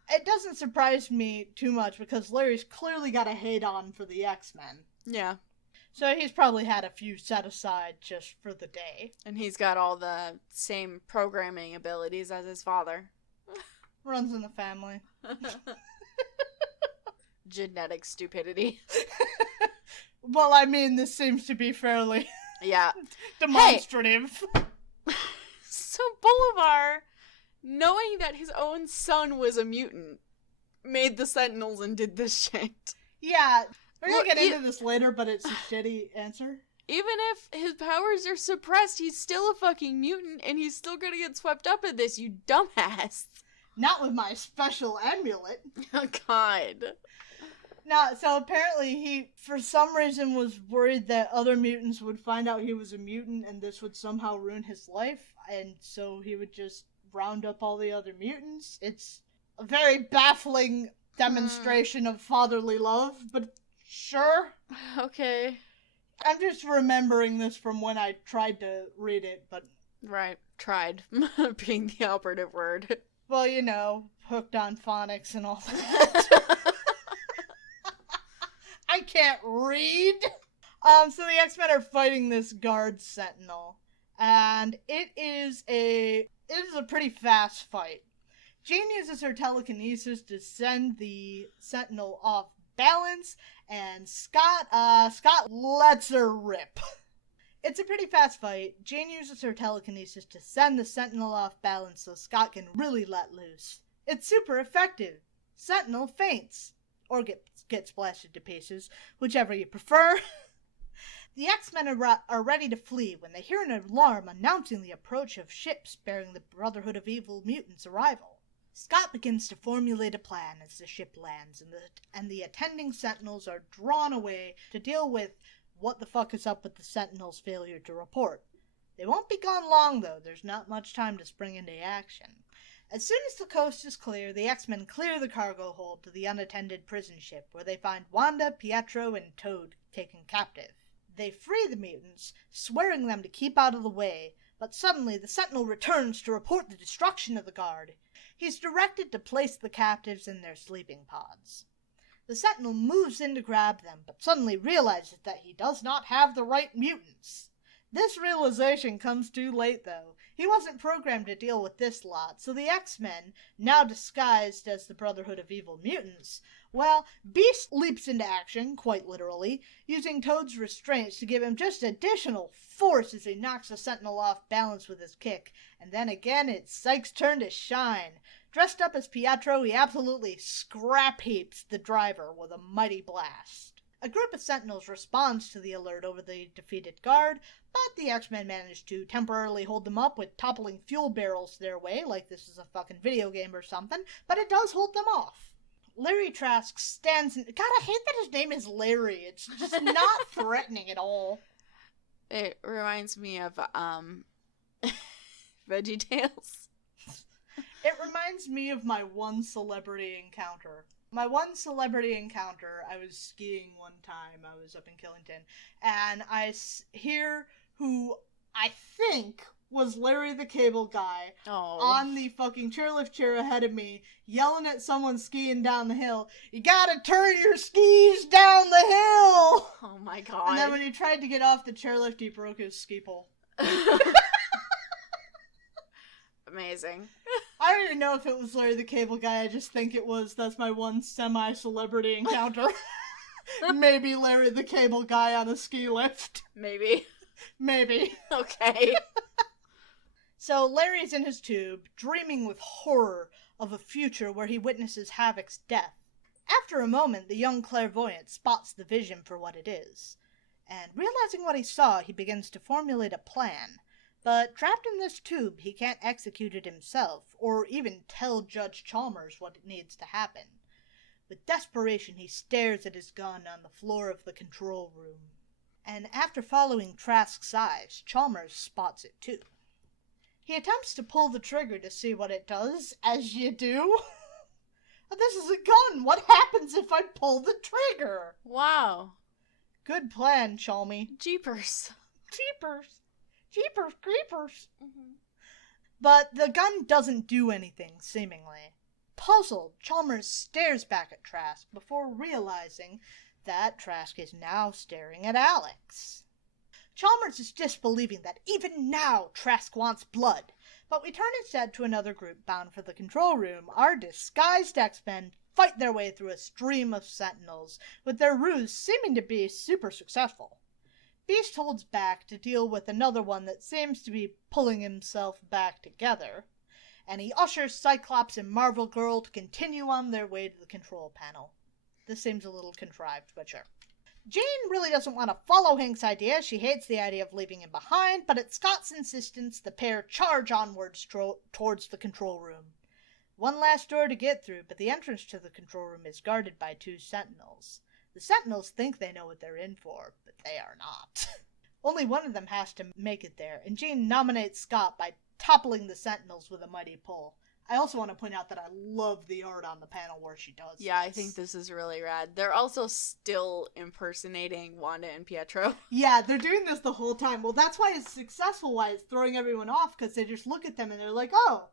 it doesn't surprise me too much because Larry's clearly got a hate on for the X-Men. Yeah. So he's probably had a few set aside just for the day. And he's got all the same programming abilities as his father. Runs in the family. Genetic stupidity. Well, I mean, this seems to be fairly demonstrative. Hey. So Bolivar, knowing that his own son was a mutant, made the Sentinels and did this shit. Yeah, we're gonna get into this later, but it's a shitty answer. Even if his powers are suppressed, he's still a fucking mutant, and he's still gonna get swept up in this, you dumbass. Not with my special amulet. Oh, God. No, so apparently he, for some reason, was worried that other mutants would find out he was a mutant, and this would somehow ruin his life, and so he would just round up all the other mutants. It's a very baffling demonstration of fatherly love, but sure. Okay. I'm just remembering this from when I tried to read it, but... Right. Tried. Being the operative word. Well, you know, hooked on phonics and all that. I can't read! So the X-Men are fighting this guard Sentinel, and it is a pretty fast fight. Jean uses her telekinesis to send the Sentinel off balance, and Scott lets her rip. It's a pretty fast fight. Jean uses her telekinesis to send the Sentinel off balance so Scott can really let loose. It's super effective. Sentinel faints, or gets blasted to pieces, whichever you prefer. The X-Men are ready to flee when they hear an alarm announcing the approach of ships bearing the Brotherhood of Evil Mutants' arrival. Scott begins to formulate a plan as the ship lands, and the attending Sentinels are drawn away to deal with what the fuck is up with the Sentinels' failure to report. They won't be gone long, though. There's not much time to spring into action. As soon as the coast is clear, the X-Men clear the cargo hold to the unattended prison ship, where they find Wanda, Pietro, and Toad taken captive. They free the mutants, swearing them to keep out of the way, but suddenly the Sentinel returns to report the destruction of the guard. He's directed to place the captives in their sleeping pods. The Sentinel moves in to grab them, but suddenly realizes that he does not have the right mutants. This realization comes too late, though. He wasn't programmed to deal with this lot, so the X-Men, now disguised as the Brotherhood of Evil Mutants, Well, Beast leaps into action, quite literally, using Toad's restraints to give him just additional force as he knocks the Sentinel off balance with his kick. And then again, it's Psyche's turn to shine. Dressed up as Pietro, he absolutely scrap heaps the driver with a mighty blast. A group of Sentinels responds to the alert over the defeated guard, but the X-Men manage to temporarily hold them up with toppling fuel barrels their way, like this is a fucking video game or something, but it does hold them off. Larry Trask stands in... God, I hate that his name is Larry. It's just not threatening at all. It reminds me of, VeggieTales. It reminds me of my one celebrity encounter. My one celebrity encounter, I was skiing one time. I was up in Killington, and I hear who I think was Larry the Cable Guy on the fucking chairlift chair ahead of me, yelling at someone skiing down the hill, "You gotta turn your skis down the hill!" Oh my god. And then when he tried to get off the chairlift, he broke his ski pole. Amazing. I don't even know if it was Larry the Cable Guy, I just think it was. That's my one semi-celebrity encounter. Maybe Larry the Cable Guy on a ski lift. Maybe. Maybe. Okay. So Larry's in his tube, dreaming with horror of a future where he witnesses Havoc's death. After a moment, the young clairvoyant spots the vision for what it is. And realizing what he saw, he begins to formulate a plan. But trapped in this tube, he can't execute it himself, or even tell Judge Chalmers what needs to happen. With desperation, he stares at his gun on the floor of the control room. And after following Trask's eyes, Chalmers spots it too. He attempts to pull the trigger to see what it does, as you do. This is a gun! What happens if I pull the trigger? Wow. Good plan, Chalmy. Jeepers. Jeepers. Jeepers creepers. Mm-hmm. But the gun doesn't do anything, seemingly. Puzzled, Chalmers stares back at Trask before realizing that Trask is now staring at Alex. Chalmers is disbelieving that even now Trask wants blood, but we turn instead to another group bound for the control room. Our disguised X-Men fight their way through a stream of Sentinels, with their ruse seeming to be super successful. Beast holds back to deal with another one that seems to be pulling himself back together, and he ushers Cyclops and Marvel Girl to continue on their way to the control panel. This seems a little contrived, but sure. Jean really doesn't want to follow Hank's idea. She hates the idea of leaving him behind, but at Scott's insistence, the pair charge onwards towards the control room. One last door to get through, but the entrance to the control room is guarded by 2 Sentinels. The Sentinels think they know what they're in for, but they are not. Only one of them has to make it there, and Jean nominates Scott by toppling the Sentinels with a mighty pull. I also want to point out that I love the art on the panel where she does Yeah, this. I think this is really rad. They're also still impersonating Wanda and Pietro. Yeah, they're doing this the whole time. Well, that's why it's successful, why it's throwing everyone off, because they just look at them and they're like, oh,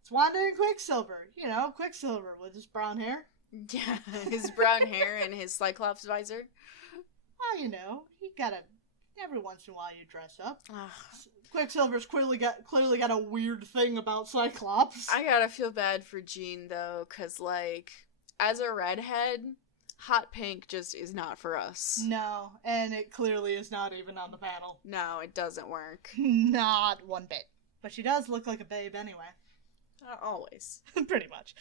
it's Wanda and Quicksilver. You know, Quicksilver with his brown hair. Yeah, his brown hair and his Cyclops visor. Oh, you know, you gotta, every once in a while you dress up. Quicksilver's clearly got a weird thing about Cyclops. I gotta feel bad for Jean, though, because, like, as a redhead, hot pink just is not for us. No, and it clearly is not even on the panel. No, it doesn't work. Not one bit. But she does look like a babe anyway. Always. Pretty much.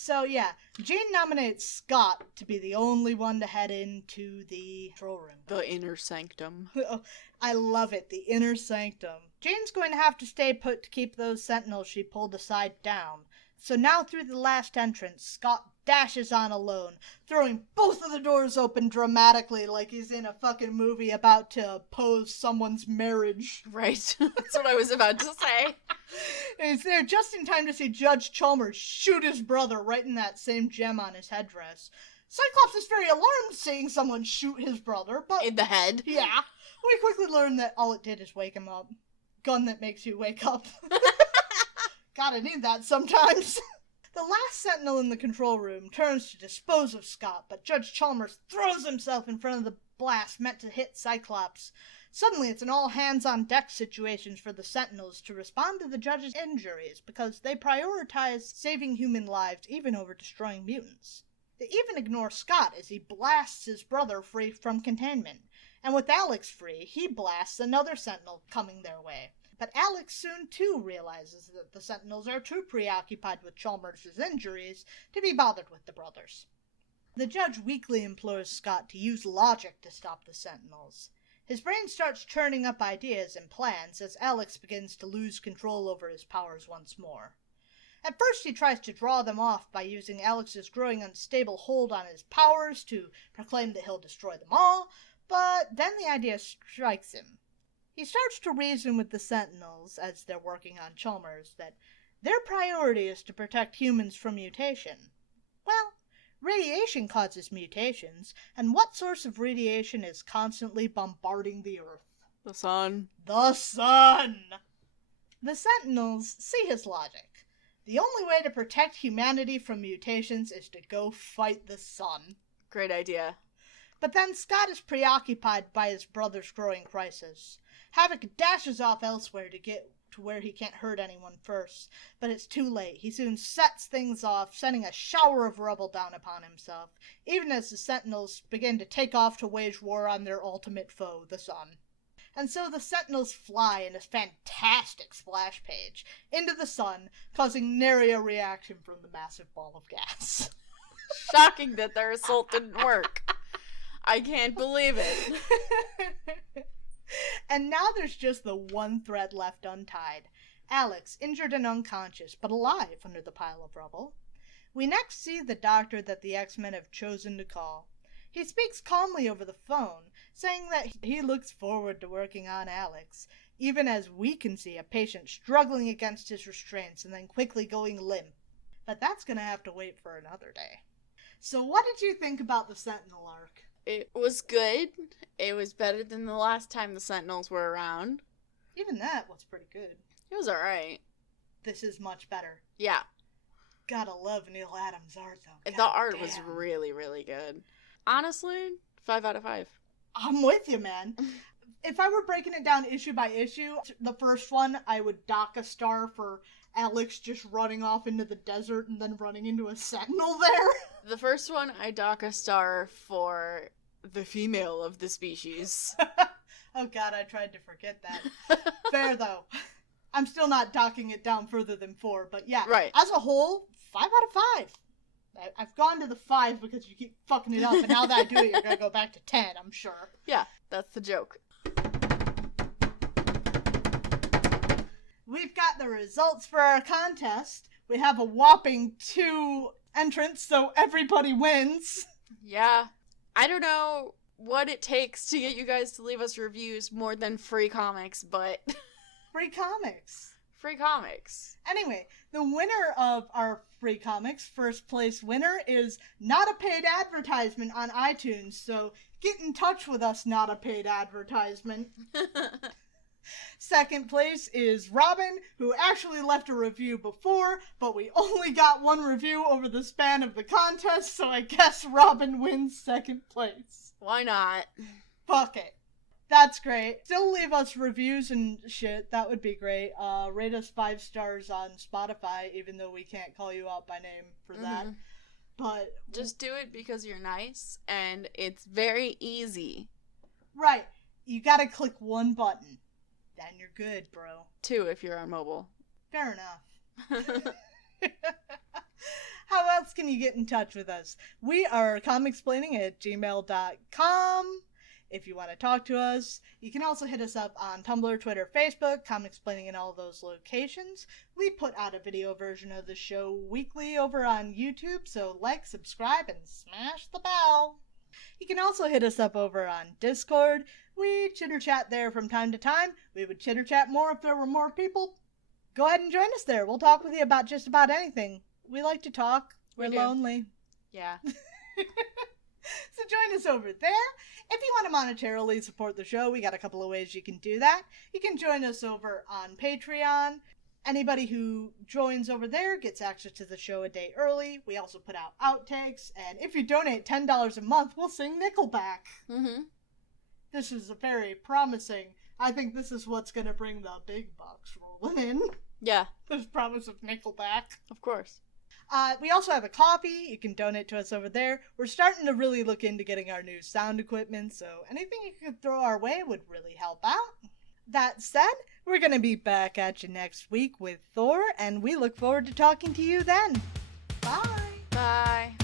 So, yeah, Jean nominates Scott to be the only one to head into the control room. The inner sanctum. I love it, the inner sanctum. Jean's going to have to stay put to keep those Sentinels she pulled aside down. So now through the last entrance, Scott dashes on alone, throwing both of the doors open dramatically like he's in a fucking movie about to oppose someone's marriage. Right. That's what I was about to say. He's there just in time to see Judge Chalmers shoot his brother right in that same gem on his headdress. Cyclops is very alarmed seeing someone shoot his brother, but... In the head? Yeah. We quickly learn that all it did is wake him up. Gun that makes you wake up. Gotta need that sometimes. The last Sentinel in the control room turns to dispose of Scott, but Judge Chalmers throws himself in front of the blast meant to hit Cyclops. Suddenly, it's an all-hands-on-deck situation for the Sentinels to respond to the Judge's injuries, because they prioritize saving human lives even over destroying mutants. They even ignore Scott as he blasts his brother free from containment. And with Alex free, he blasts another Sentinel coming their way. But Alex soon too realizes that the Sentinels are too preoccupied with Chalmers' injuries to be bothered with the brothers. The judge weakly implores Scott to use logic to stop the Sentinels. His brain starts churning up ideas and plans as Alex begins to lose control over his powers once more. At first he tries to draw them off by using Alex's growing unstable hold on his powers to proclaim that he'll destroy them all, but then the idea strikes him. He starts to reason with the Sentinels, as they're working on Chalmers, that their priority is to protect humans from mutation. Well, radiation causes mutations, and what source of radiation is constantly bombarding the Earth? The sun. The sun! The Sentinels see his logic. The only way to protect humanity from mutations is to go fight the sun. Great idea. But then Scott is preoccupied by his brother's growing crisis. Havoc dashes off elsewhere to get to where he can't hurt anyone first, but it's too late. He soon sets things off, sending a shower of rubble down upon himself, even as the Sentinels begin to take off to wage war on their ultimate foe, the sun. And so the Sentinels fly in a fantastic splash page into the sun, causing nary a reaction from the massive ball of gas. Shocking that their assault didn't work. I can't believe it. And now there's just the one thread left untied. Alex, injured and unconscious, but alive under the pile of rubble. We next see the doctor that the X-Men have chosen to call. He speaks calmly over the phone, saying that he looks forward to working on Alex, even as we can see a patient struggling against his restraints and then quickly going limp. But that's gonna have to wait for another day. So what did you think about the Sentinel arc? It was good. It was better than the last time the Sentinels were around. Even that was pretty good. It was alright. This is much better. Yeah. Gotta love Neil Adams' art, though. The art was really, really good. Honestly, 5 out of 5. I'm with you, man. If I were breaking it down issue by issue, the first one, I would dock a star for Alex just running off into the desert and then running into a Sentinel there. The first one, I dock a star for the female of the species. Oh god, I tried to forget that. Fair, though. I'm still not docking it down further than 4, but yeah. Right. As a whole, 5 out of 5. I've gone to the 5 because you keep fucking it up, and now that I do it, you're gonna go back to 10, I'm sure. Yeah, that's the joke. We've got the results for our contest. We have a whopping 2 entrants, so everybody wins. Yeah. I don't know what it takes to get you guys to leave us reviews more than free comics, but... Free comics. Free comics. Anyway, the winner of our free comics, first place winner, is not a paid advertisement on iTunes, so get in touch with us, not a paid advertisement. Second place is Robin, who actually left a review before, but we only got 1 review over the span of the contest, so I guess Robin wins second place. Why not? Fuck it. That's great. Still leave us reviews and shit. That would be great. Rate us 5 stars on Spotify, even though we can't call you out by name for that. But just do it because you're nice, and it's very easy. Right. You gotta click 1 button. Then you're good, bro. 2 if you're on mobile. Fair enough. How else can you get in touch with us? We are comicsplaining@gmail.com. If you want to talk to us, you can also hit us up on Tumblr, Twitter, Facebook, Comicsplaining in all those locations. We put out a video version of the show weekly over on YouTube, so like, subscribe, and smash the bell. You can also hit us up over on Discord. We chitter-chat there from time to time. We would chitter-chat more if there were more people. Go ahead and join us there. We'll talk with you about just about anything. We like to talk. We're lonely. Yeah. So join us over there. If you want to monetarily support the show, we got a couple of ways you can do that. You can join us over on Patreon. Anybody who joins over there gets access to the show a day early. We also put out outtakes. And if you donate $10 a month, we'll sing Nickelback. Mm-hmm. This is very promising. I think this is what's going to bring the big bucks rolling in. Yeah. This promise of Nickelback. Of course. We also have a Ko-fi. You can donate to us over there. We're starting to really look into getting our new sound equipment, so anything you could throw our way would really help out. That said, we're going to be back at you next week with Thor, and we look forward to talking to you then. Bye! Bye!